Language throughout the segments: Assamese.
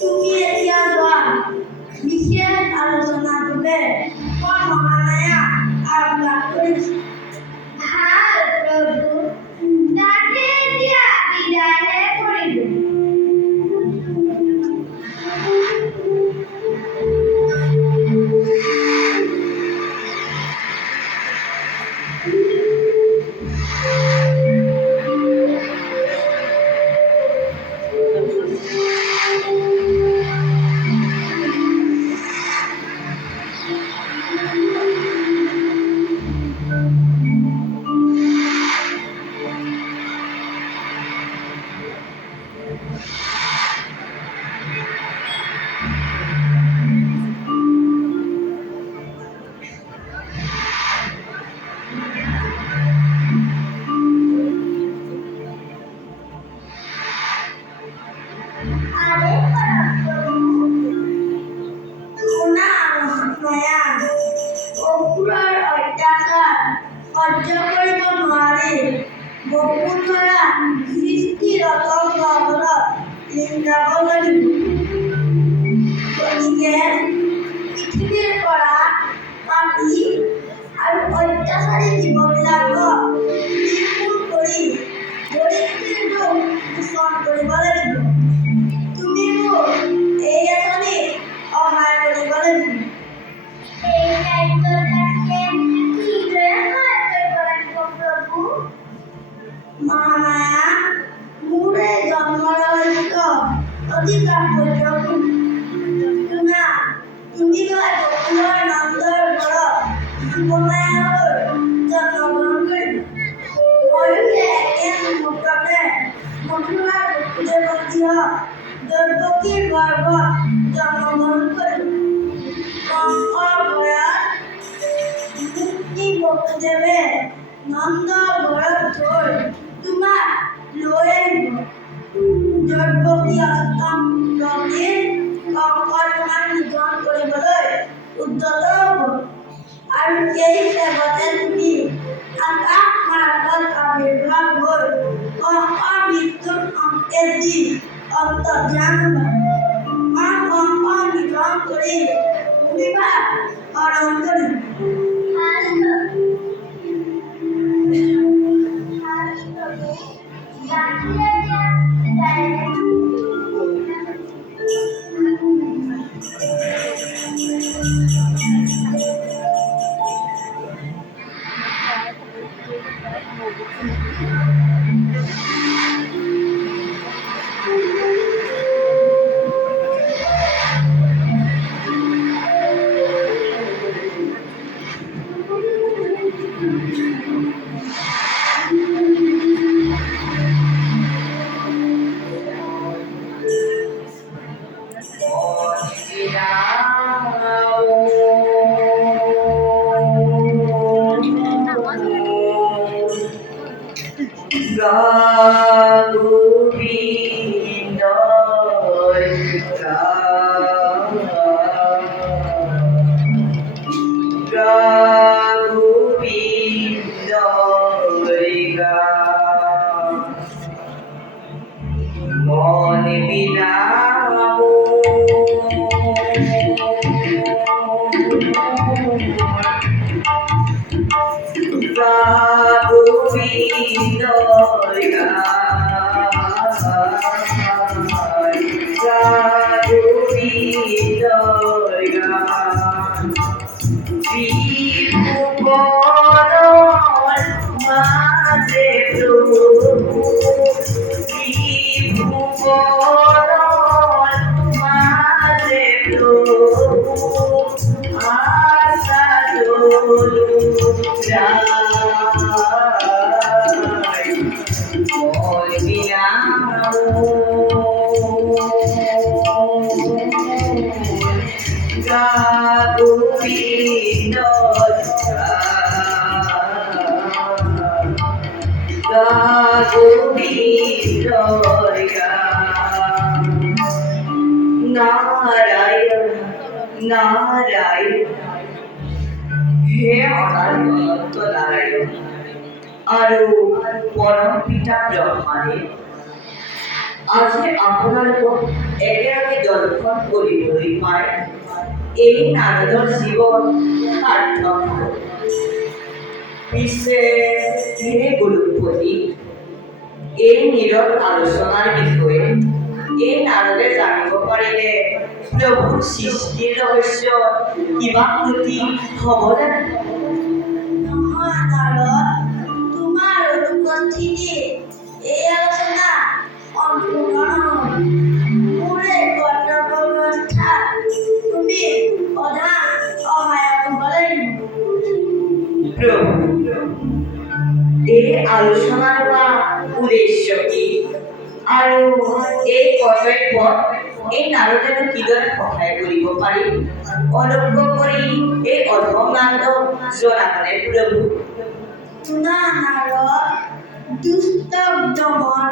তুমি এতিয়া যোৱা। নন্দ ঘৰত থৈ তোমাক লৈ আহিব জন্মী অষ্টম ৰতিৰ অকণমান নিধন কৰিবলৈ উদ্যত হ'ব আৰু সেই চেগতে তুমি আকাশ মাৰ্গত আৱিৰ্ভাৱ হৈ মৃত্যুৰ সংকেত দি অন্তৰ্ধান হ'বা নিধন কৰি ভূমিভাগ হৰণ কৰিম হে অনন্ত নাৰায়ণ আৰু পৰম পিতা ব্ৰহ্মাদেৱ আজি আপোনালোকক একেলগে দৰ্শন কৰিবলৈ পাই এই নাৰদৰ জীৱন সাৰ্থক হ'ল। পিছে হে গুৰুপতি এই নীৰৱ আলোচনাৰ বিষয়ে এই নাৰদে জানিব পাৰিলে প্ৰভুৰ সৃষ্টিৰ ৰহস্য কিবা ক্ষতি হ'বনে? নহয় নাৰদ, তোমাৰ অনুপস্থিতি এই আলোচনা সম্পূৰ্ণ নহয়। মোৰ এই কৰ্তব্য ব্যৱস্থাত তুমি প্ৰধান সহায়ক হ'ব লাগিব। প্ৰভু, এই আলোচনাৰ উদ্দেশ্য কি আৰু এই কৰ্তব্যত এই নাৰদেনো কিদৰে সহায় কৰিব পাৰি অনুগ্ৰহ কৰি এই অধম নাৰদক জনাবনে প্ৰভু? শুনা নাৰদ, দুষ্ট দমন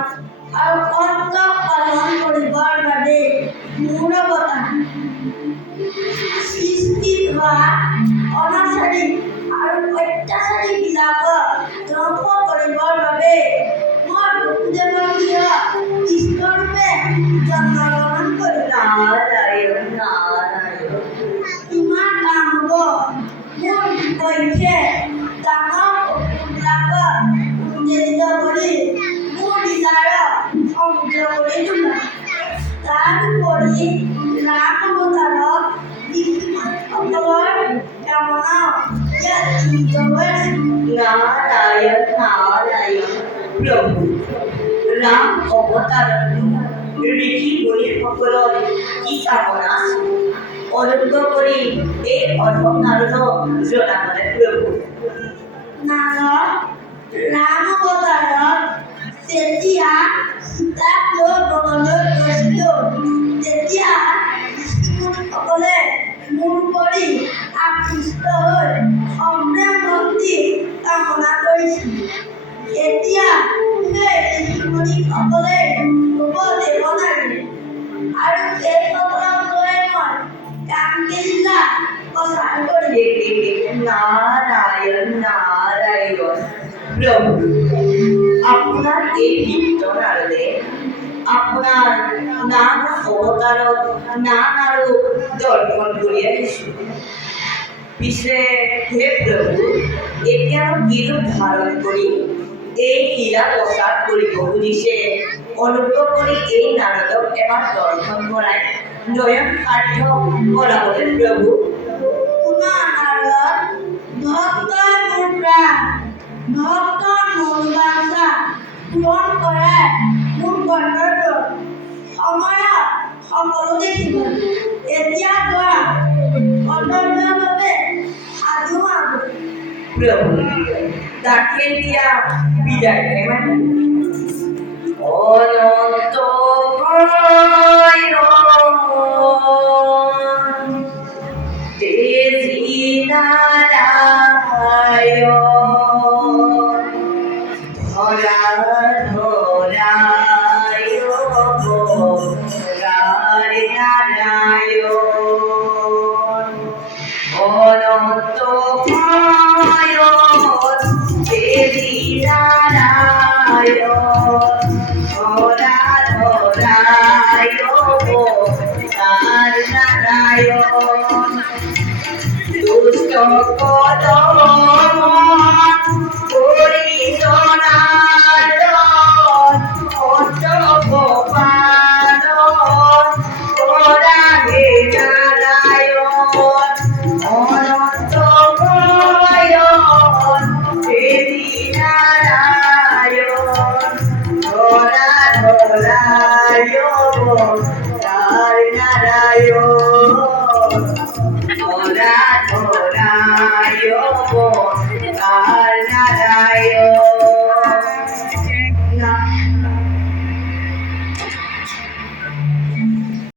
আৰু অন্ত পালন কৰিবৰ বাবে মোৰ অৱতাৰ। সৃষ্টিত হোৱা অনাচাৰী আৰু অত্যাচাৰী বিলাকক ধ্বংস কৰিবৰ বাবে মই বসুদেৱৰ গৃহ কৃষ্ণৰূপে জন্মগ্ৰহণ কৰিলোঁ। নাৰায়ণ নাৰায়ণ। তোমাৰ কাম হ'ব মোৰ বিপক্ষে দানৱ অসুৰবিলাকক উত্তেজিত কৰি মোৰ লীলাৰ সমুদ্ৰ কৰি তোলা। তাৰোপৰি ৰাম অৱতাৰক সকলৰ কামনা ইয়াত জীবিত হৈ আছে। নাৰায়ণ নাৰায়ণ। প্ৰভু, ৰাম অৱতাৰত ঋষি মুনি সকলৰ কি কামনা অনুগ্ৰহ কৰি এই অধম নাৰদক জনাবলৈ প্ৰভু। নাৰদ ৰাম অৱতাৰত যেতিয়া সীতাক লৈ বনলৈ গৈছিলো, তেতিয়া ঋষিমুনিসকলে মোৰ কৰি আকৃষ্ট হৈ সম্প্ৰেম ভক্তি কামনা কৰিছিল। এতিয়া সেই ঋষিমুনিসকলে ক'ব দেৱনাগৰী আৰু সেইসকলক লৈ মই কামকেইটা প্ৰচাৰ কৰিম। নাৰায়ণ নাৰায়ণ প্ৰভু, আপোনাৰ এই ভৃত্য নাৰদে আপোনাৰ নাম অৱতাৰত নাম আৰু দৰ্শন কৰি আহিছোঁ। পিছে হে প্ৰভু, এতিয়া কি ৰূপ ধাৰণ কৰি এই লীলা প্ৰচাৰ কৰিব খুজিছে? অনুগ্ৰহ কৰি এই নাৰদক এবাৰ দৰ্শন কৰাই নয়ন সাৰ্থক কৰাবলৈ প্ৰভু। শুনা নাৰদ, ভক্তৰ মোৰ প্ৰাণ, ভক্তৰ মনোবাঞ্ছা পূৰণ কৰাই মোৰ কৰ্তব্য। সময়ত সকলো দেখিব। এতিয়া যোৱা কৰ্তব্যৰ বাবে সাজু আছো। প্ৰভু, তাকে এতিয়া বিদায় মানে অনন্ত তেজী নারায়ণ ধরা ধরায় নারায়ণ অনন্ত তেজী নারায়ণ ধরা ধরায় নারায়ণ দুষ্ট কদম পরিজনারণ অষ্টপ্রপাদন করাহে নারায়ণ অনন্তময়ণ দেবী নারায়ণ ধরা ধরায় নারায়ণ ধরা